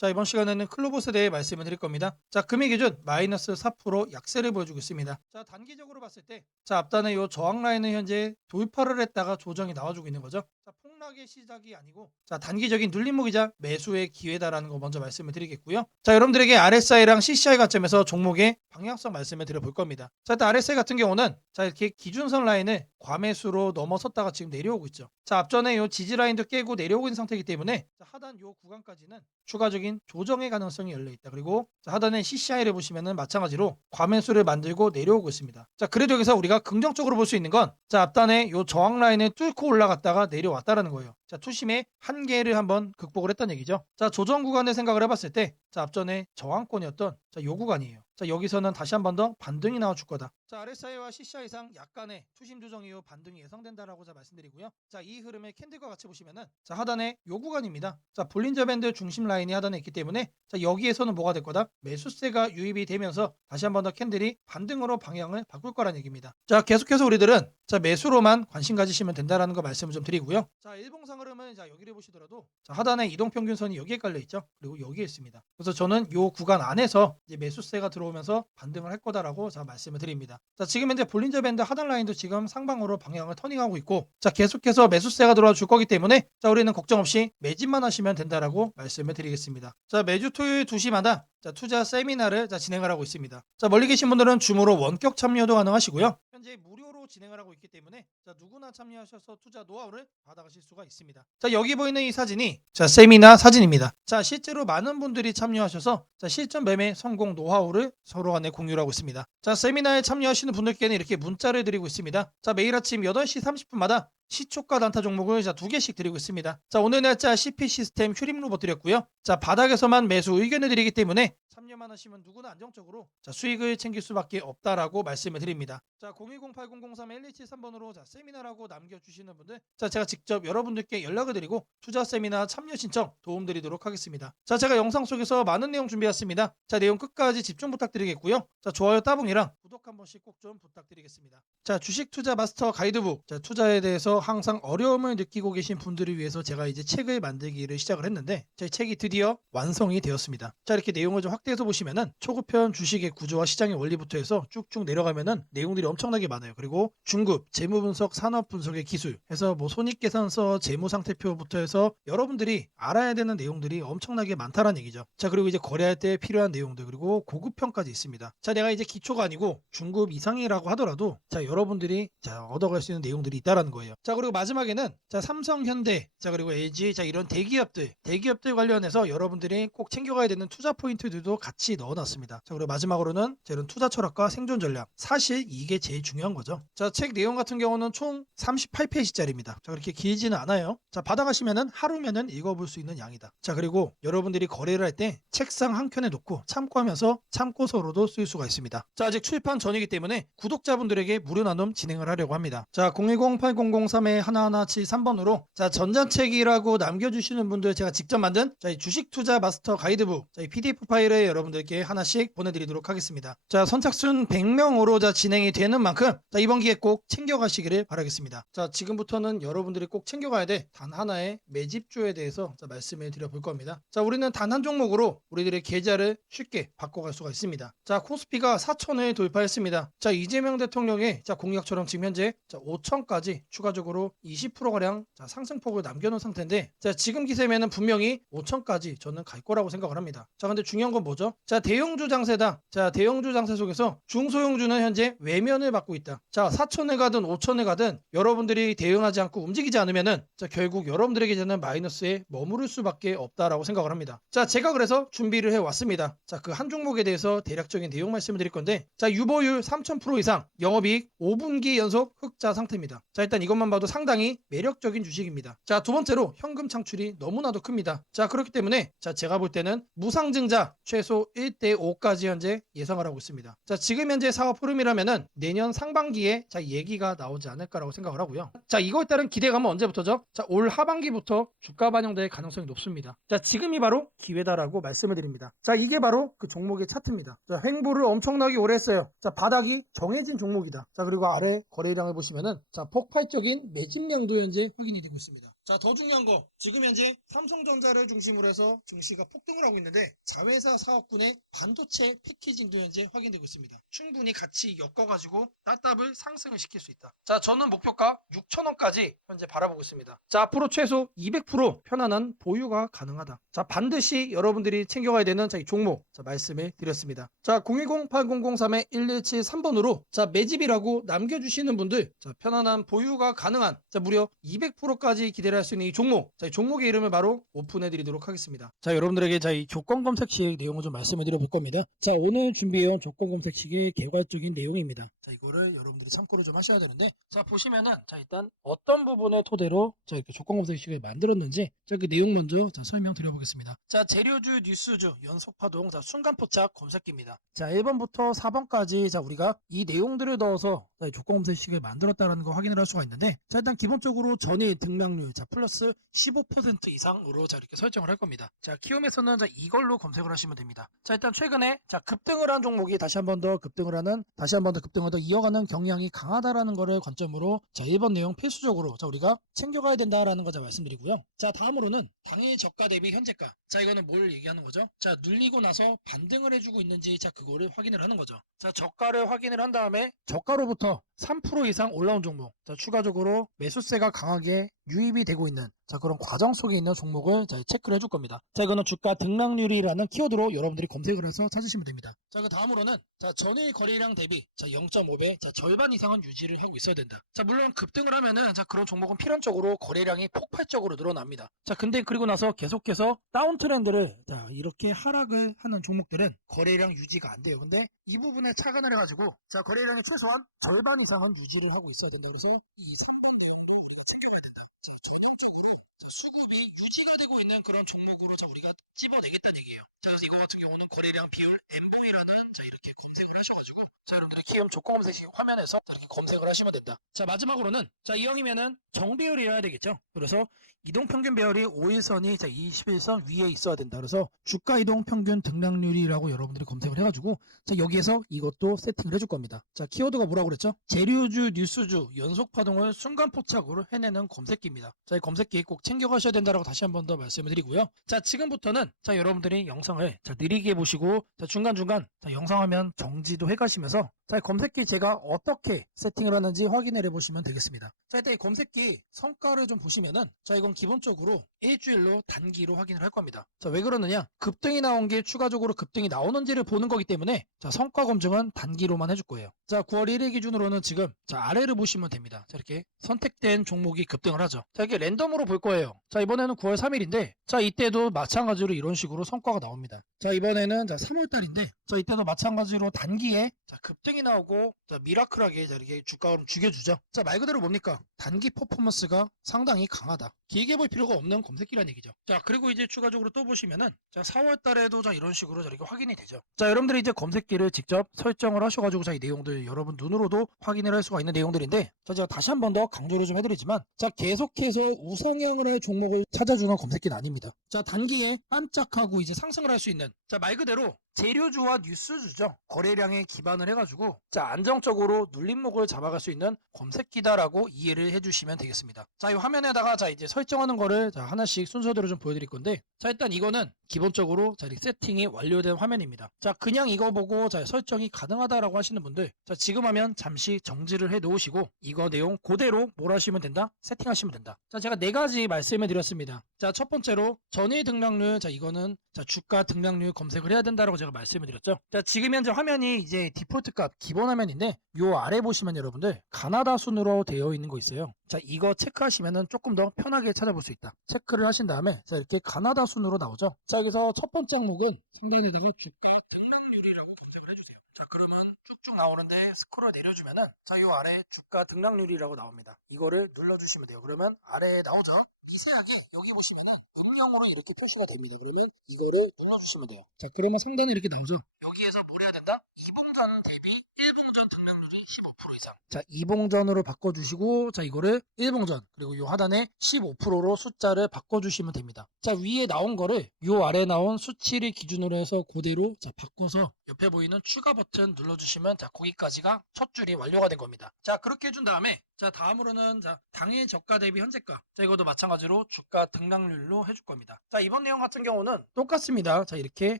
자, 이번 시간에는 클로봇에 대해 말씀을 드릴 겁니다. 자, 금일 기준 마이너스 4% 약세를 보여주고 있습니다. 자, 단기적으로 봤을 때, 자, 앞단의 요 저항 라인은 현재 돌파를 했다가 조정이 나와주고 있는 거죠. 자, 폭락의 시작이 아니고, 자, 단기적인 눌림목이자 매수의 기회다라는 거 먼저 말씀을 드리겠고요. 자, 여러분들에게 RSI랑 CCI 관점에서 종목의 방향성 말씀을 드려볼 겁니다. 자, 일단 RSI 같은 경우는 자, 이렇게 기준선 라인을 과매수로 넘어섰다가 지금 내려오고 있죠. 자, 앞전에 요 지지 라인도 깨고 내려오고 있는 상태이기 때문에 자, 하단 요 구간까지는 추가적인 조정의 가능성이 열려 있다. 그리고 자, 하단의 CCI를 보시면은 마찬가지로 과매수를 만들고 내려오고 있습니다. 자, 그래도 여기서 우리가 긍정적으로 볼 수 있는 건 자, 앞단에 요 저항 라인을 뚫고 올라갔다가 내려왔다라는 거예요. 자, 투심의 한계를 한번 극복을 했다는 얘기죠. 자, 조정 구간을 생각을 해봤을 때 자, 앞전에 저항권이었던 자, 요 구간이에요. 자, 여기서는 다시 한 번 더 반등이 나와줄 거다. 자, RSI와 CCI 이상 약간의 투심 조정 이후 반등이 예상된다라고 자 말씀드리고요. 자, 이 흐름의 캔들과 같이 보시면은 자, 하단에 요 구간입니다. 자, 볼린저 밴드 중심 라인이 하단에 있기 때문에 자, 여기에서는 뭐가 될 거다? 매수세가 유입이 되면서 다시 한 번 더 캔들이 반등으로 방향을 바꿀 거라는 얘기입니다. 자, 계속해서 우리들은 자, 매수로만 관심 가지시면 된다라는 거 말씀을 좀 드리고요. 자, 일봉상 흐름은 자, 여기를 보시더라도 자, 하단에 이동평균선이 여기에 깔려 있죠. 그리고 여기에 있습니다. 그래서 저는 요 구간 안에서 이제 매수세가 들어오면서 반등을 할 거다라고 자, 말씀을 드립니다. 자, 지금 현재 볼린저 밴드 하단 라인도 지금 상방으로 방향을 터닝하고 있고 자, 계속해서 매수세가 들어와 줄 거기 때문에 자, 우리는 걱정 없이 매집만 하시면 된다라고 말씀을 드리겠습니다. 자, 매주 토요일 2시마다 자, 투자 세미나를 자, 진행을 하고 있습니다. 자, 멀리 계신 분들은 줌으로 원격 참여도 가능하시고요. 현재 무료로 진행을 하고 있기 때문에 자, 누구나 참여하셔서 투자 노하우를 받아가실 수가 있습니다. 자, 여기 보이는 이 사진이 자, 세미나 사진입니다. 자, 실제로 많은 분들이 참여하셔서 자, 실전 매매 성공 노하우를 서로 간에 공유를 하고 있습니다. 자, 세미나에 참여하시는 분들께는 이렇게 문자를 드리고 있습니다. 자, 매일 아침 8시 30분마다 시초가 단타 종목을 자, 2개씩 드리고 있습니다. 자, 오늘 날짜 CP 시스템 휴림 로봇 드렸고요. 자, 바닥에서만 매수 의견을 드리기 때문에 참여만 하시면 누구나 안정적으로 자, 수익을 챙길 수밖에 없다라고 말씀을 드립니다. 자, 010-8003-1273번으로 자, 세미나라고 남겨주시는 분들 자, 제가 직접 여러분들께 연락을 드리고 투자 세미나 참여 신청 도움드리도록 하겠습니다. 자, 제가 영상 속에서 많은 내용 준비했습니다. 자, 내용 끝까지 집중 부탁드리겠고요. 자, 좋아요 따봉이랑 구독 한 번씩 꼭 좀 부탁드리겠습니다. 자, 주식 투자 마스터 가이드북 자, 투자에 대해서 항상 어려움을 느끼고 계신 분들을 위해서 제가 이제 책을 만들기를 시작을 했는데 제 책이 드디어 완성이 되었습니다. 자, 이렇게 내용을 좀 확대해서 보시면은 초급편 주식의 구조와 시장의 원리부터 해서 쭉쭉 내려가면은 내용들이 엄청나게 많아요. 그리고 중급 재무 분석, 산업 분석의 기술 해서 뭐 손익계산서, 재무 상태표부터 해서 여러분들이 알아야 되는 내용들이 엄청나게 많다라는 얘기죠. 자, 그리고 이제 거래할 때 필요한 내용들 그리고 고급편까지 있습니다. 자, 내가 이제 기초가 아니고 중급 이상이라고 하더라도 자, 여러분들이 자, 얻어갈 수 있는 내용들이 있다라는 거예요. 자, 그리고 마지막에는 자, 삼성, 현대, 자, 그리고 LG 자, 이런 대기업들 관련해서 여러분들이 꼭 챙겨가야 되는 투자 포인트들도 같이 넣어놨습니다. 자, 그리고 마지막으로는 자, 이런 투자 철학과 생존 전략. 사실 이게 제일 중요한 거죠. 자, 책 내용 같은 경우는 총 38페이지짜리입니다. 자, 그렇게 길지는 않아요. 자, 받아가시면은 하루면은 읽어볼 수 있는 양이다. 자, 그리고 여러분들이 거래를 할 때 책상 한 켠에 놓고 참고하면서 참고서로도 쓸 수가 있습니다. 자, 아직 출판 전이기 때문에 구독자분들에게 무료 나눔 진행을 하려고 합니다. 자, 010-8003-1173번으로 자, 전자책이라고 남겨주시는 분들 제가 직접 만든 자, 이 주식 투자 마스터 가이드북 자, 이 PDF 파일을 여러분들께 하나씩 보내드리도록 하겠습니다. 자, 선착순 100명으로 자, 진행이 되는 만큼 자, 이번 기회에 꼭 챙겨가시기를 바라겠습니다. 자, 지금부터는 여러분들이 꼭 챙겨가야 돼 단 하나의 매집주에 대해서 자, 말씀을 드려볼 겁니다. 자, 우리는 단 한 종목으로 우리들의 계좌를 쉽게 바꿔갈 수가 있습니다. 자, 코스피가 4천을 돌파했습니다. 자, 이재명 대통령의 자, 공약처럼 지금 현재 자, 5천까지 추가적으로 20%가량 자, 상승폭을 남겨놓은 상태인데 자, 지금 기세면은 분명히 5천까지 저는 갈 거라고 생각을 합니다. 자, 근데 중요한 건 뭐죠? 자, 대형주 장세다. 자, 대형주 장세 속에서 중소형주는 현재 외면을 받고 있다. 자, 4천을 가든 5천을 가든 여러분들이 대응하지 않고 움직이지 않으면은 자, 결국 여러분들에게 저는 마이너스에 머무를 수밖에 없다라고 생각을 합니다. 자, 제가 그래서 준비를 해왔습니다. 자, 그 한 종목에 대해서 대략적인 내용 말씀을 드릴 건데 자, 유보율 3000% 이상 영업이익 5분기 연속 흑자 상태입니다. 자, 일단 이것만 봐도 상당히 매력적인 주식입니다. 자, 두 번째로 현금 창출이 너무나도 큽니다. 자, 그렇기 때문에 자, 제가 볼 때는 무상증자 최소 1대5까지 현재 예상을 하고 있습니다. 자, 지금 현재 사업 흐름이라면은 내년 상반기에 자, 얘기가 나오지 않을까라고 생각을 하고요. 자, 이거에 따른 기대감은 언제부터죠? 자, 올 하반기부터 주가 반영될 가능성이 높습니다. 자, 지금이 바로 기회다라고 말씀을 드립니다. 자, 이게 바로 그 종목의 차트입니다. 자, 횡보를 엄청나게 오래 했어요. 자, 바닥이 정해진 종목이다. 자, 그리고 아래 거래량을 보시면은 자, 폭발적인 매집량도 현재 확인이 되고 있습니다. 자, 더 중요한 거. 지금 현재 삼성전자를 중심으로 해서 증시가 폭등을 하고 있는데 자회사 사업군의 반도체 패키징도 현재 확인되고 있습니다. 충분히 같이 엮어가지고 따따블 상승을 시킬 수 있다. 자, 저는 목표가 6,000원까지 현재 바라보고 있습니다. 자, 앞으로 최소 200% 편안한 보유가 가능하다. 자, 반드시 여러분들이 챙겨가야 되는 이 종목 말씀을 드렸습니다. 자, 010-8003-1173번으로 자, 매집이라고 남겨주시는 분들 자, 편안한 보유가 가능한 자, 무려 200%까지 기대를 할 수 있는 이 종목. 자, 이 종목의 이름을 바로 오픈해 드리도록 하겠습니다. 자, 여러분들에게 이 조건 검색식 내용을 좀 말씀을 드려볼 겁니다. 자, 오늘 준비해온 조건 검색식의 개괄적인 내용입니다. 자, 이거를 여러분들이 참고를 좀 하셔야 되는데, 자, 보시면은 자, 일단 어떤 부분을 토대로 자, 이렇게 조건 검색식을 만들었는지 자, 그 내용 먼저 자, 설명드려보겠습니다. 자, 재료주, 뉴스주, 연속파동, 자, 순간포착 검색기입니다. 자, 1번부터 4번까지 자, 우리가 이 내용들을 넣어서 자, 이 조건 검색식을 만들었다는 거 확인을 할 수가 있는데, 자, 일단 기본적으로 전일 등락률 자, 플러스 15% 이상으로 자, 이렇게 설정을 할 겁니다. 자, 키움에서는 자, 이걸로 검색을 하시면 됩니다. 자, 일단 최근에 자, 급등을 한 종목이 다시 한 번 더 급등을 하는, 다시 한 번 더 급등을 더 이어가는 경향이 강하다라는 거를 관점으로 자, 1번 내용 필수적으로 자, 우리가 챙겨가야 된다라는 거 자, 말씀드리고요. 자, 다음으로는 당일 저가 대비 현재가. 자, 이거는 뭘 얘기하는 거죠? 자, 눌리고 나서 반등을 해주고 있는지 자, 그거를 확인을 하는 거죠. 자, 저가를 확인을 한 다음에 저가로부터 3% 이상 올라온 종목, 자, 추가적으로 매수세가 강하게 유입이 되고 있는 자, 그런 과정 속에 있는 종목을 자, 체크를 해줄 겁니다. 자, 이거는 주가 등락률이라는 키워드로 여러분들이 검색을 해서 찾으시면 됩니다. 자, 그 다음으로는 자, 전일 거래량 대비 자, 0.5배, 자, 절반 이상은 유지를 하고 있어야 된다. 자, 물론 급등을 하면은 자, 그런 종목은 필연적으로 거래량이 폭발적으로 늘어납니다. 자, 근데 그리고 나서 계속해서 다운 트렌드를 자, 이렇게 하락을 하는 종목들은 거래량 유지가 안 돼요. 근데 이 부분에 착안을 해가지고 자, 거래량의 최소한 절반 이상은 유지를 하고 있어야 된다. 그래서 이 3번 내용도 우리가 챙겨가야 된다. 자, 전형적으로 자, 수급이 유지가 되고 있는 그런 종목으로 자, 우리가 집어내겠다는 얘기예요. 자, 이거 같은 경우는 거래량 비율 MV라는 자, 이렇게 검색을 하셔가지고 자, 여러분들의 키움 조건 검색식 화면에서 자, 이렇게 검색을 하시면 된다. 자, 마지막으로는 자, 이형이면은 정배열이어야 되겠죠. 그래서 이동평균 배열이 5일선이 자, 21선 위에 있어야 된다. 그래서 주가 이동평균 등락률이라고 여러분들이 검색을 해가지고 자, 여기에서 이것도 세팅을 해줄 겁니다. 자, 키워드가 뭐라고 그랬죠? 재료주, 뉴스주, 연속파동을 순간포착으로 해내는 검색기입니다. 자, 이 검색기 꼭 챙겨가셔야 된다라고 다시 한 번 더 말씀을 드리고요. 자, 지금부터는 자, 여러분들이 영상을 자, 느리게 보시고 자, 중간중간 자, 영상 화면 정지도 해가시면서 자, 이 검색기 제가 어떻게 세팅을 하는지 확인을 해보시면 되겠습니다. 자, 일단 이 검색기 성과를 좀 보시면은 자, 이건 기본적으로 일주일로 단기로 확인을 할 겁니다. 자, 왜 그러느냐? 급등이 나온 게 추가적으로 급등이 나오는지를 보는 거기 때문에 자, 성과 검증은 단기로만 해줄 거예요. 자, 9월 1일 기준으로는 지금 자, 아래를 보시면 됩니다. 자, 이렇게 선택된 종목이 급등을 하죠. 자, 이게 랜덤으로 볼 거예요. 자, 이번에는 9월 3일인데 자, 이때도 마찬가지로 이런 식으로 성과가 나옵니다. 자, 이번에는 자, 3월 달인데 자, 이때도 마찬가지로 단기에 자, 급등이 나오고 자, 미라클하게 자, 이렇게 주가를 죽여주죠. 자, 말 그대로 뭡니까? 단기 퍼포먼스가 상당히 강하다. 길게 볼 필요가 없는 검색기라는 얘기죠. 자, 그리고 이제 추가적으로 또 보시면은 자, 4월 달에도 자, 이런 식으로 자, 이렇게 확인이 되죠. 자, 여러분들이 이제 검색기를 직접 설정을 하셔가지고 자, 이 내용들 여러분 눈으로도 확인을 할 수가 있는 내용들인데 자, 제가 다시 한 번 더 강조를 좀 해드리지만 자, 계속해서 우상향을 할 종목을 찾아주는 검색기는 아닙니다. 자, 단기에 반짝하고 이제 상승을 할 수 있는 자, 말 그대로 재료주와 뉴스주죠. 거래량에 기반을 해가지고 자, 안정적으로 눌림목을 잡아갈 수 있는 검색기다라고 이해를 해주시면 되겠습니다. 자, 이 화면에다가 자, 이제 설정하는 거를 자, 하나씩 순서대로 좀 보여드릴 건데 자, 일단 이거는 기본적으로 자, 세팅이 완료된 화면입니다. 자, 그냥 이거 보고 자, 설정이 가능하다라고 하시는 분들 자, 지금 하면 잠시 정지를 해 놓으시고 이거 내용 그대로 뭘 하시면 된다? 세팅하시면 된다. 자, 제가 네 가지 말씀을 드렸습니다. 자, 첫 번째로 전일 등락률 자, 이거는 자, 주가 등락률 검색을 해야 된다라고 제가 말씀을 드렸죠. 자, 지금 현재 화면이 이제 디폴트 값 기본 화면인데 요 아래 보시면 여러분들 가나다 순으로 되어 있는 거 있어요. 자, 이거 체크하시면은 조금 더 편하게 찾아볼 수 있다. 체크를 하신 다음에 자, 이렇게 가나다 순으로 나오죠. 자, 여기서 첫 번째 항목은 상단에다가 주가 등락률이라고 검색을 해주세요. 자, 그러면 쭉쭉 나오는데 스크롤 내려주면은 자, 요 아래 주가 등락률이라고 나옵니다. 이거를 눌러주시면 돼요. 그러면 아래에 나오죠. 미세하게 여기 보시면은 음영으로 이렇게 표시가 됩니다. 그러면 이거를 눌러주시면 돼요. 자, 그러면 상단에 이렇게 나오죠. 여기에서 뭘 해야 된다? 2분전 대비 1분전 등락률을 15% 이상. 자, 2봉전으로 바꿔주시고, 자, 이거를 1봉전, 그리고 요 하단에 15%로 숫자를 바꿔주시면 됩니다. 자, 위에 나온 거를 요 아래 나온 수치를 기준으로 해서 그대로 자, 바꿔서 옆에 보이는 추가 버튼 눌러주시면 자, 거기까지가 첫 줄이 완료가 된 겁니다. 자, 그렇게 해준 다음에 자, 다음으로는 자, 당일 저가 대비 현재가. 자, 이것도 마찬가지로 주가 등락률로 해줄 겁니다. 자, 이번 내용 같은 경우는 똑같습니다. 자, 이렇게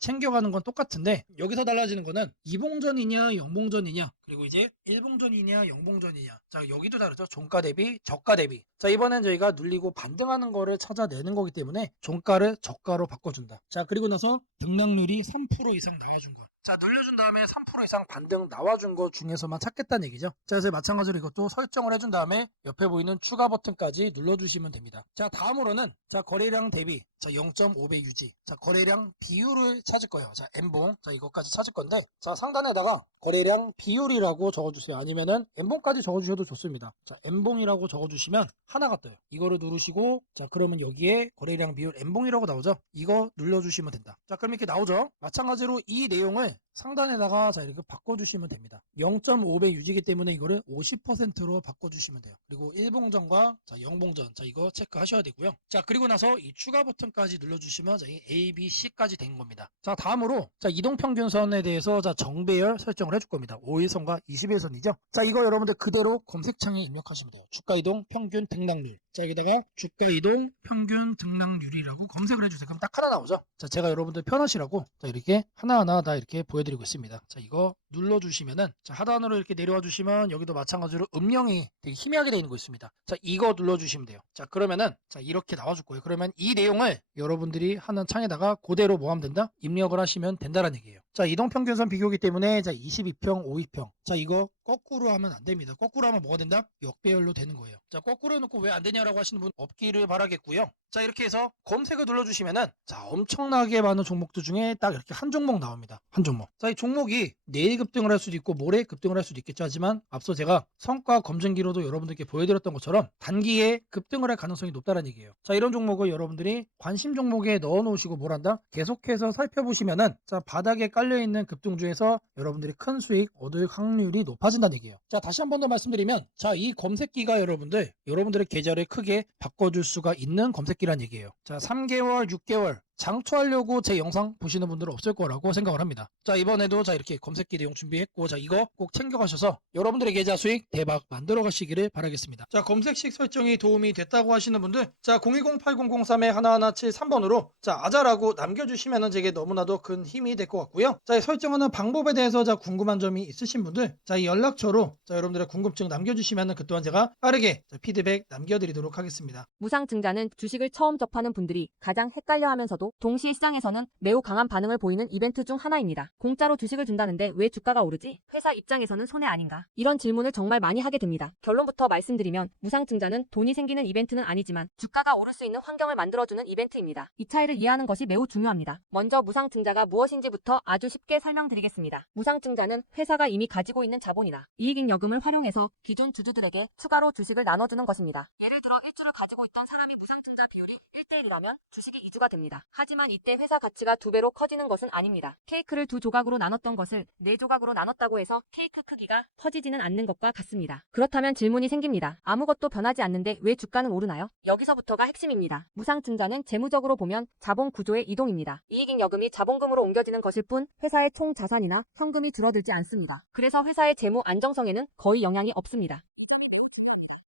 챙겨가는 건 똑같은데 여기서 달라지는 거는 2봉전이냐 0봉전이냐 그리고 이제 1봉전이냐 0봉전이냐. 자, 여기도 다르죠. 종가 대비 저가 대비. 자, 이번엔 저희가 눌리고 반등하는 거를 찾아내는 거기 때문에 종가를 저가로 바꿔준다. 자, 그리고 나서 등락률이 3% 이상 나와준 거. 자, 눌려준 다음에 3% 이상 반등 나와준 것 중에서만 찾겠다는 얘기죠. 자, 그래서 마찬가지로 이것도 설정을 해준 다음에 옆에 보이는 추가 버튼까지 눌러주시면 됩니다. 자, 다음으로는 자, 거래량 대비 자, 0.5배 유지. 자, 거래량 비율을 찾을 거예요. 자, N봉. 자, 이것까지 찾을 건데 자, 상단에다가 거래량 비율이라고 적어주세요. 아니면은 N봉까지 적어주셔도 좋습니다. 자, N봉이라고 적어주시면 하나가 떠요. 이거를 누르시고 자, 그러면 여기에 거래량 비율 N봉이라고 나오죠. 이거 눌러주시면 된다. 자, 그럼 이렇게 나오죠. 마찬가지로 이 내용을 상단에다가 자, 이렇게 바꿔주시면 됩니다. 0.5배 유지기 때문에 이거를 50%로 바꿔주시면 돼요. 그리고 1봉전과 자, 0봉전. 자, 이거 체크하셔야 되고요. 자, 그리고 나서 이 추가 버튼까지 눌러주시면 자, 이 A, B, C까지 된 겁니다. 자, 다음으로 자, 이동평균선에 대해서 자, 정배열 설정을 해줄 겁니다. 5일선과 20일선이죠. 자, 이거 여러분들 그대로 검색창에 입력하시면 돼요. 주가이동 평균 등락률. 자, 여기다가 주가이동 평균 등락률이라고 검색을 해주세요. 그럼 딱 하나 나오죠. 자, 제가 여러분들 편하시라고 자, 이렇게 하나하나 다 이렇게 보여드리고 있습니다. 자, 이거 눌러주시면은 자, 하단으로 이렇게 내려와 주시면 여기도 마찬가지로 음영이 되게 희미하게 되어 있는 거 있습니다. 자, 이거 눌러주시면 돼요. 자, 그러면은 자, 이렇게 나와줄 거예요. 그러면 이 내용을 여러분들이 하는 창에다가 그대로 뭐 하면 된다? 입력을 하시면 된다는 얘기예요. 자, 이동평균선 비교기 때문에 자, 22평, 52평. 자, 이거 거꾸로 하면 안 됩니다. 거꾸로 하면 뭐가 된다? 역배열로 되는 거예요. 자, 거꾸로 해놓고 왜 안 되냐라고 하시는 분 없기를 바라겠고요. 자, 이렇게 해서 검색을 눌러주시면은 자, 엄청나게 많은 종목들 중에 딱 이렇게 한 종목 나옵니다. 한 종목. 자, 이 종목이 내일 급등을 할 수도 있고 모레 급등을 할 수도 있겠죠. 하지만 앞서 제가 성과 검증기로도 여러분들께 보여드렸던 것처럼 단기에 급등을 할 가능성이 높다는 얘기예요. 자, 이런 종목을 여러분들이 관심 종목에 넣어 놓으시고 뭘 한다? 계속해서 살펴보시면은 자, 바닥에 깔려있는 급등 중에서 여러분들이 큰 수익 얻을 확률이 높아진다는 얘기예요. 자, 다시 한 번 더 말씀드리면 자, 이 검색기가 여러분들의 계좌를 크게 바꿔줄 수가 있는 검색기란 얘기예요. 자, 3개월, 6개월 장투하려고 제 영상 보시는 분들은 없을 거라고 생각을 합니다. 자, 이번에도 자, 이렇게 검색기 내용 준비했고 자, 이거 꼭 챙겨가셔서 여러분들의 계좌 수익 대박 만들어 가시기를 바라겠습니다. 자, 검색식 설정이 도움이 됐다고 하시는 분들 자, 010-8003-1173번으로 자, 아자라고 남겨주시면 제게 너무나도 큰 힘이 될 것 같고요. 자, 이 설정하는 방법에 대해서 자, 궁금한 점이 있으신 분들 자, 이 연락처로 자, 여러분들의 궁금증 남겨주시면 그 또한 제가 빠르게 자, 피드백 남겨드리도록 하겠습니다. 무상증자는 주식을 처음 접하는 분들이 가장 헷갈려하면서도 동시에 시장에서는 매우 강한 반응을 보이는 이벤트 중 하나입니다. 공짜로 주식을 준다는데 왜 주가가 오르지? 회사 입장에서는 손해 아닌가? 이런 질문을 정말 많이 하게 됩니다. 결론부터 말씀드리면 무상증자는 돈이 생기는 이벤트는 아니지만 주가가 오를 수 있는 환경을 만들어주는 이벤트입니다. 이 차이를 이해하는 것이 매우 중요합니다. 먼저 무상증자가 무엇인지부터 아주 쉽게 설명드리겠습니다. 무상증자는 회사가 이미 가지고 있는 자본이나 이익잉여금을 활용해서 기존 주주들에게 추가로 주식을 나눠주는 것입니다. 예를 들어 1주를 가지고 있던 사람이 무상증자 비율이 1대1이라면 주식이 2주가 됩니다. 하지만 이때 회사 가치가 2배로 커지는 것은 아닙니다. 케이크를 2조각으로 나눴던 것을 4조각으로 나눴다고 해서 케이크 크기가 커지지는 않는 것과 같습니다. 그렇다면 질문이 생깁니다. 아무것도 변하지 않는데 왜 주가는 오르나요? 여기서부터가 핵심입니다. 무상증자는 재무적으로 보면 자본 구조의 이동입니다. 이익잉여금이 자본금으로 옮겨지는 것일 뿐 회사의 총 자산이나 현금이 줄어들지 않습니다. 그래서 회사의 재무 안정성에는 거의 영향이 없습니다.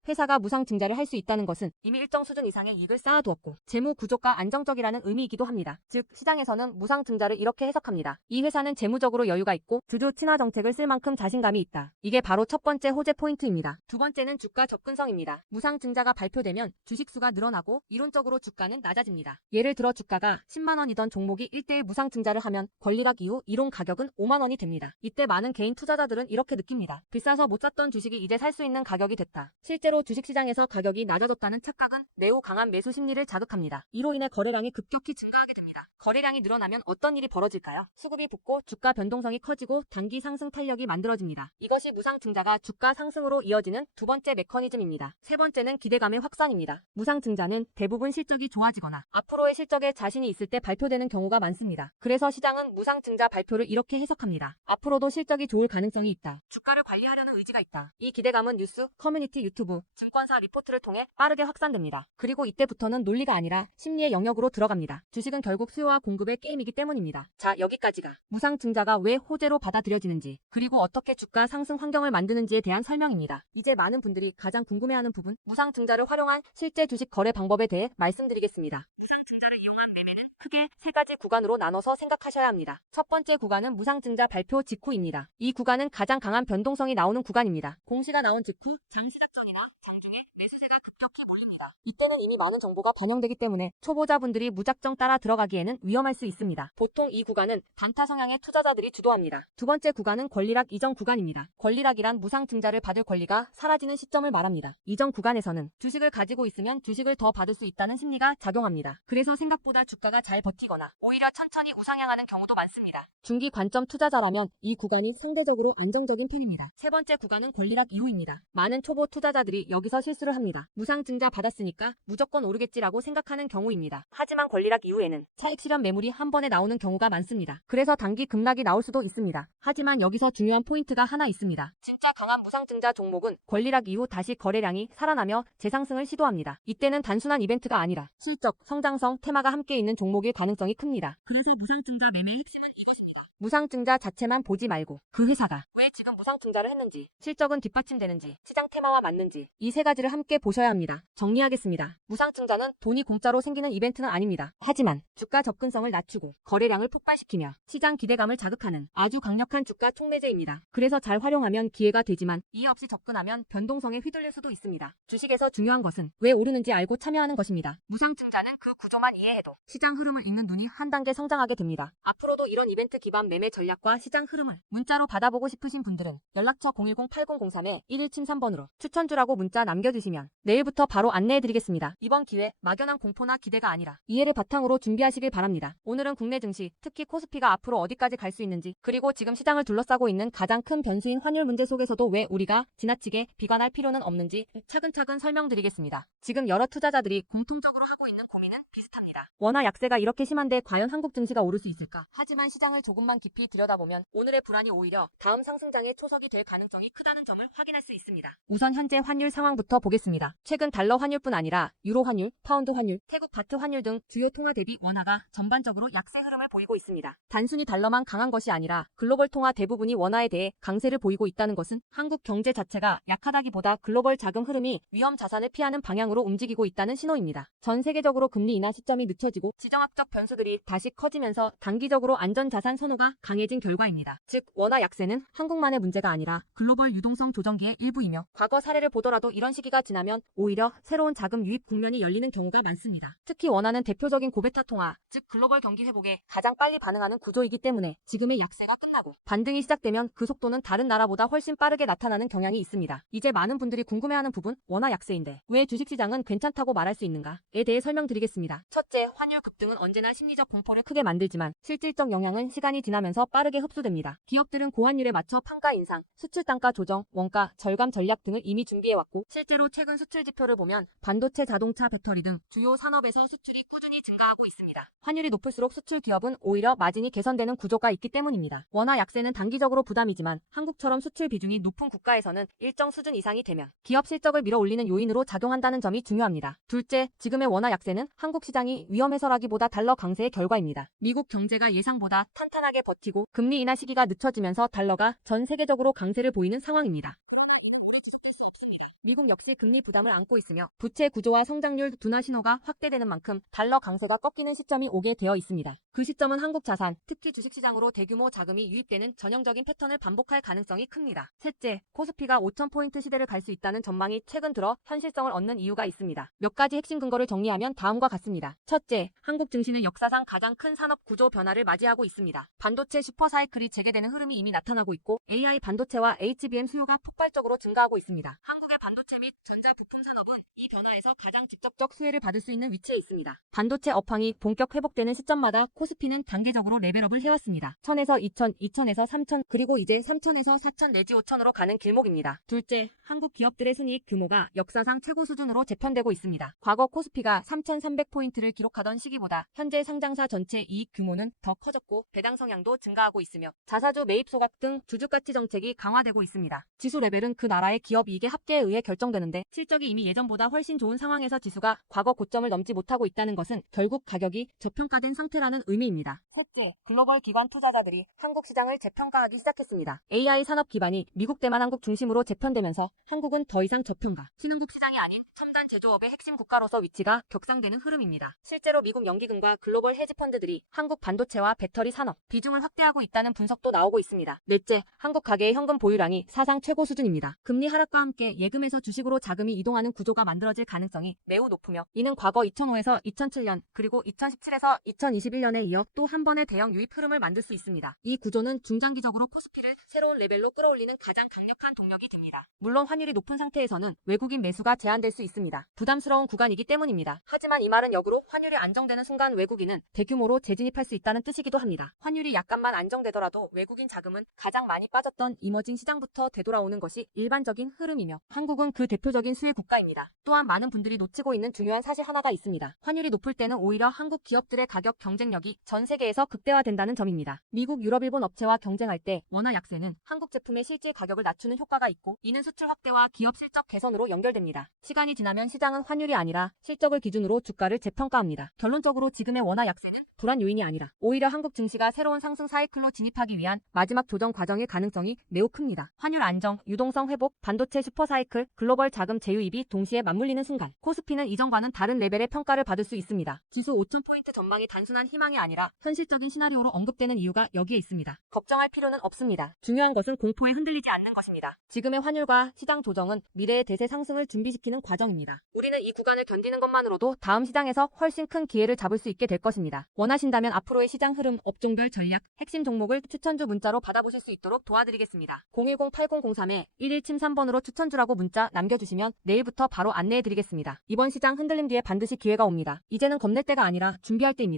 회사가 무상증자를 할 수 있다는 것은 이미 일정 수준 이상의 이익을 쌓아두었고 재무 구조가 안정적이라는 의미이기도 합니다. 즉 시장에서는 무상증자를 이렇게 해석합니다. 이 회사는 재무적으로 여유가 있고 주주 친화 정책을 쓸 만큼 자신감이 있다. 이게 바로 첫 번째 호재 포인트입니다. 두 번째는 주가 접근성입니다. 무상증자가 발표되면 주식수가 늘어나고 이론적으로 주가는 낮아집니다. 예를 들어 주가가 10만원이던 종목이 1대1 무상증자를 하면 권리락 이후 이론 가격은 5만원이 됩니다. 이때 많은 개인 투자자들은 이렇게 느낍니다. 비싸서 못 샀던 주식이 이제 살 수 있는 가격이 됐다. 실제로 실제로 주식시장에서 가격이 낮아졌다는 착각은 매우 강한 매수 심리를 자극합니다. 이로 인해 거래량이 급격히 증가하게 됩니다. 거래량이 늘어나면 어떤 일이 벌어질까요? 수급이 붙고 주가 변동성이 커지고 단기 상승 탄력이 만들어집니다. 이것이 무상증자가 주가 상승으로 이어지는 두 번째 메커니즘입니다. 세 번째는 기대감의 확산입니다. 무상증자는 대부분 실적이 좋아지거나 앞으로의 실적에 자신이 있을 때 발표되는 경우가 많습니다. 그래서 시장은 무상증자 발표를 이렇게 해석합니다. 앞으로도 실적이 좋을 가능성이 있다. 주가를 관리하려는 의지가 있다. 이 기대감은 뉴스, 커뮤니티, 유튜브, 증권사 리포트를 통해 빠르게 확산됩니다. 그리고 이때부터는 논리가 아니라 심리의 영역으로 들어갑니다. 주식은 결국 수요와 공급의 게임이기 때문입니다. 자, 여기까지가 무상증자가 왜 호재로 받아들여지는지, 그리고 어떻게 주가 상승 환경을 만드는지에 대한 설명입니다. 이제 많은 분들이 가장 궁금해하는 부분, 무상증자를 활용한 실제 주식 거래 방법에 대해 말씀드리겠습니다. 무상증자를 이용한 매매는 크게 세 가지 구간으로 나눠서 생각하셔야 합니다. 첫 번째 구간은 무상증자 발표 직후입니다. 이 구간은 가장 강한 변동성이 나오는 구간입니다. 공시가 나온 직후 장 시작 전이나 장중에 매수세가 급격히 몰립니다. 이때는 이미 많은 정보가 반영되기 때문에 초보자분들이 무작정 따라 들어가기에는 위험할 수 있습니다. 보통 이 구간은 단타 성향의 투자자들이 주도합니다. 두 번째 구간은 권리락 이전 구간입니다. 권리락이란 무상증자를 받을 권리가 사라지는 시점을 말합니다. 이전 구간에서는 주식을 가지고 있으면 주식을 더 받을 수 있다는 심리가 작용합니다. 그래서 생각보다 주가가 잘 버티거나 오히려 천천히 우상향하는 경우도 많습니다. 중기 관점 투자자라면 이 구간이 상대적으로 안정적인 편입니다. 세 번째 구간은 권리락 이후입니다. 많은 초보 투자자들이 여기서 실수를 합니다. 무상증자 받았으니까 무조건 오르겠지라고 생각하는 경우입니다. 하지만 권리락 이후에는 차익 실현 매물이 한 번에 나오는 경우가 많습니다. 그래서 단기 급락이 나올 수도 있습니다. 하지만 여기서 중요한 포인트가 하나 있습니다. 진짜 강한 무상증자 종목은 권리락 이후 다시 거래량이 살아나며 재상승을 시도합니다. 이때는 단순한 이벤트가 아니라 실적, 성장성, 테마가 함께 있는 종목일 가능성이 큽니다. 그래서 무상증자 매매의 핵심은 이것입니다. 무상증자 자체만 보지 말고 그 회사가 왜 지금 무상증자를 했는지, 실적은 뒷받침되는지, 시장 테마와 맞는지 이 세 가지를 함께 보셔야 합니다. 정리하겠습니다. 무상증자는 돈이 공짜로 생기는 이벤트는 아닙니다. 하지만 주가 접근성을 낮추고 거래량을 폭발시키며 시장 기대감을 자극하는 아주 강력한 주가 촉매제입니다. 그래서 잘 활용하면 기회가 되지만 이해 없이 접근하면 변동성에 휘둘릴 수도 있습니다. 주식에서 중요한 것은 왜 오르는지 알고 참여하는 것입니다. 무상증자는 그 구조만 이해해도 시장 흐름을 읽는 눈이 한 단계 성장하게 됩니다. 앞으로도 이런 이벤트 기반 매매 전략과 시장 흐름을 문자로 받아보고 싶으신 분들은 연락처 010-8003-1173번으로 추천주라고 문자 남겨주시면 내일부터 바로 안내해드리겠습니다. 이번 기회 막연한 공포나 기대가 아니라 이해를 바탕으로 준비하시길 바랍니다. 오늘은 국내 증시, 특히 코스피가 앞으로 어디까지 갈 수 있는지, 그리고 지금 시장을 둘러싸고 있는 가장 큰 변수인 환율 문제 속에서도 왜 우리가 지나치게 비관할 필요는 없는지 차근차근 설명드리겠습니다. 지금 여러 투자자들이 공통적으로 하고 있는 고민은 비슷합니다. 원화 약세가 이렇게 심한데 과연 한국 증시가 오를 수 있을까? 하지만 시장을 조금만 깊이 들여다보면 오늘의 불안이 오히려 다음 상승장의 초석이 될 가능성이 크다는 점을 확인할 수 있습니다. 우선 현재 환율 상황부터 보겠습니다. 최근 달러 환율뿐 아니라 유로 환율, 파운드 환율, 태국 바트 환율 등 주요 통화 대비 원화가 전반적으로 약세 흐름을 보이고 있습니다. 단순히 달러만 강한 것이 아니라 글로벌 통화 대부분이 원화에 대해 강세를 보이고 있다는 것은 한국 경제 자체가 약하다기보다 글로벌 자금 흐름이 위험 자산을 피하는 방향으로 움직이고 있다는 신호입니다. 전 세계적으로 금리 인하 시점이 늦춰지고 지정학적 변수들이 다시 커지면서 단기적으로 안전자산 선호가 강해진 결과입니다. 즉 원화 약세는 한국만의 문제가 아니라 글로벌 유동성 조정기의 일부이며 과거 사례를 보더라도 이런 시기가 지나면 오히려 새로운 자금 유입 국면이 열리는 경우가 많습니다. 특히 원화는 대표적인 고베타 통화, 즉 글로벌 경기 회복에 가장 빨리 반응하는 구조이기 때문에 지금의 약세가 끝나고 반등이 시작되면 그 속도는 다른 나라보다 훨씬 빠르게 나타나는 경향이 있습니다. 이제 많은 분들이 궁금해하는 부분, 원화 약세인데 왜 주식시장은 괜찮다고 말할 수 있는가에 대해 설명드리겠습니다. 첫째, 환율 급등은 언제나 심리적 공포를 크게 만들지만 실질적 영향은 시간이 지나면서 빠르게 흡수됩니다. 기업들은 고환율에 맞춰 판가 인상, 수출 단가 조정, 원가 절감 전략 등을 이미 준비해왔고 실제로 최근 수출 지표를 보면 반도체, 자동차, 배터리 등 주요 산업에서 수출이 꾸준히 증가하고 있습니다. 환율이 높을수록 수출 기업은 오히려 마진이 개선되는 구조가 있기 때문입니다. 원화 약세는 단기적으로 부담이지만 한국처럼 수출 비중이 높은 국가에서는 일정 수준 이상이 되면 기업 실적을 밀어올리는 요인으로 작용한다는 점이 중요합니다. 둘째, 지금의 원화 약세는 한국 시장이 위험해서라기보다 달러 강세의 결과입니다. 미국 경제가 예상보다 탄탄하게 버티고 금리 인하 시기가 늦춰지면서 달러가 전 세계적으로 강세를 보이는 상황입니다. 지속될 수 없습니다. 미국 역시 금리 부담을 안고 있으며 부채 구조와 성장률 둔화 신호가 확대되는 만큼 달러 강세가 꺾이는 시점이 오게 되어 있습니다. 그 시점은 한국 자산, 특히 주식시장으로 대규모 자금이 유입되는 전형적인 패턴을 반복할 가능성이 큽니다. 셋째, 코스피가 5,000포인트 시대를 갈 수 있다는 전망이 최근 들어 현실성을 얻는 이유가 있습니다. 몇 가지 핵심 근거를 정리하면 다음과 같습니다. 첫째, 한국 증시는 역사상 가장 큰 산업 구조 변화를 맞이하고 있습니다. 반도체 슈퍼사이클이 재개되는 흐름이 이미 나타나고 있고 AI 반도체와 HBM 수요가 폭발적으로 증가하고 있습니다. 한국의 반도체 반도체 및 전자 부품 산업은 이 변화에서 가장 직접적 수혜를 받을 수 있는 위치에 있습니다. 반도체 업황이 본격 회복되는 시점마다 코스피는 단계적으로 레벨업을 해왔습니다. 1000에서 2000, 2000에서 3000, 그리고 이제 3000에서 4000 내지 5000으로 가는 길목입니다. 둘째, 한국 기업들의 순이익 규모가 역사상 최고 수준으로 재편되고 있습니다. 과거 코스피가 3300포인트를 기록하던 시기보다 현재 상장사 전체 이익 규모는 더 커졌고 배당 성향도 증가하고 있으며 자사주 매입 소각 등 주주가치 정책이 강화되고 있습니다. 지수 레벨은 그 나라의 기업 이익의 합계에 의해 결정되는데 실적이 이미 예전보다 훨씬 좋은 상황에서 지수가 과거 고점을 넘지 못하고 있다는 것은 결국 가격이 저평가된 상태라는 의미입니다. 셋째, 글로벌 기관 투자자들이 한국 시장을 재평가하기 시작했습니다. AI 산업 기반이 미국 대만 한국 중심으로 재편되면서 한국은 더 이상 저평가, 신흥국 시장이 아닌 첨단 제조업의 핵심 국가로서 위치가 격상되는 흐름입니다. 실제로 미국 연기금과 글로벌 헤지펀드들이 한국 반도체와 배터리 산업 비중을 확대하고 있다는 분석도 나오고 있습니다. 넷째, 한국 가계의 현금 보유량이 사상 최고 수준입니다. 금리 하락과 함께 예금에서 주식으로 자금이 이동하는 구조가 만들어질 가능성이 매우 높으며 이는 과거 2005에서 2007년 그리고 2017에서 2021년에 이어 또 한 번의 대형 유입 흐름을 만들 수 있습니다. 이 구조는 중장기적으로 코스피를 새로운 레벨로 끌어올리는 가장 강력한 동력이 됩니다. 물론 환율이 높은 상태에서는 외국인 매수가 제한될 수 있습니다. 부담스러운 구간이기 때문입니다. 하지만 이 말은 역으로 환율이 안정되는 순간 외국인은 대규모로 재진입할 수 있다는 뜻이기도 합니다. 환율이 약간만 안정되더라도 외국인 자금은 가장 많이 빠졌던 이머징 시장부터 되돌아오는 것이 일반적인 흐름이며 한국은 그 대표적인 수혜 국가입니다. 또한 많은 분들이 놓치고 있는 중요한 사실 하나가 있습니다. 환율이 높을 때는 오히려 한국 기업들의 가격 경쟁력이 전 세계에서 극대화된다는 점입니다. 미국, 유럽, 일본 업체와 경쟁할 때 원화 약세는 한국 제품의 실질 가격을 낮추는 효과가 있고 이는 수출 확대와 기업 실적 개선으로 연결됩니다. 시간이 지나면 시장은 환율이 아니라 실적을 기준으로 주가를 재평가합니다. 결론적으로 지금의 원화 약세는 불안 요인이 아니라 오히려 한국 증시가 새로운 상승 사이클로 진입하기 위한 마지막 조정 과정일 가능성이 매우 큽니다. 환율 안정, 유동성 회복, 반도체 슈퍼 사이클, 글로벌 자금 재유입이 동시에 맞물리는 순간 코스피는 이전과는 다른 레벨의 평가를 받을 수 있습니다. 지수 5000포인트 전망이 단순한 희망이 아니라 현실적인 시나리오로 언급되는 이유가 여기에 있습니다. 걱정할 필요는 없습니다. 중요한 것은 공포에 흔들리지 않는 것입니다. 지금의 환율과 시장 조정은 미래의 대세 상승을 준비시키는 과정입니다. 우리는 이 구간을 견디는 것만으로도 다음 시장에서 훨씬 큰 기회를 잡을 수 있게 될 것입니다. 원하신다면 앞으로의 시장 흐름, 업종별 전략, 핵심 종목을 추천주 문자로 받아보실 수 있도록 도와드리겠습니다. 010-8003-1173번으로 추천주라고 문자 남겨주시면 내일부터 바로 안내해드리겠습니다. 이번 시장 흔들림 뒤에 반드시 기회가 옵니다. 이제는 겁낼 때가 아니라 준비할 때입니다.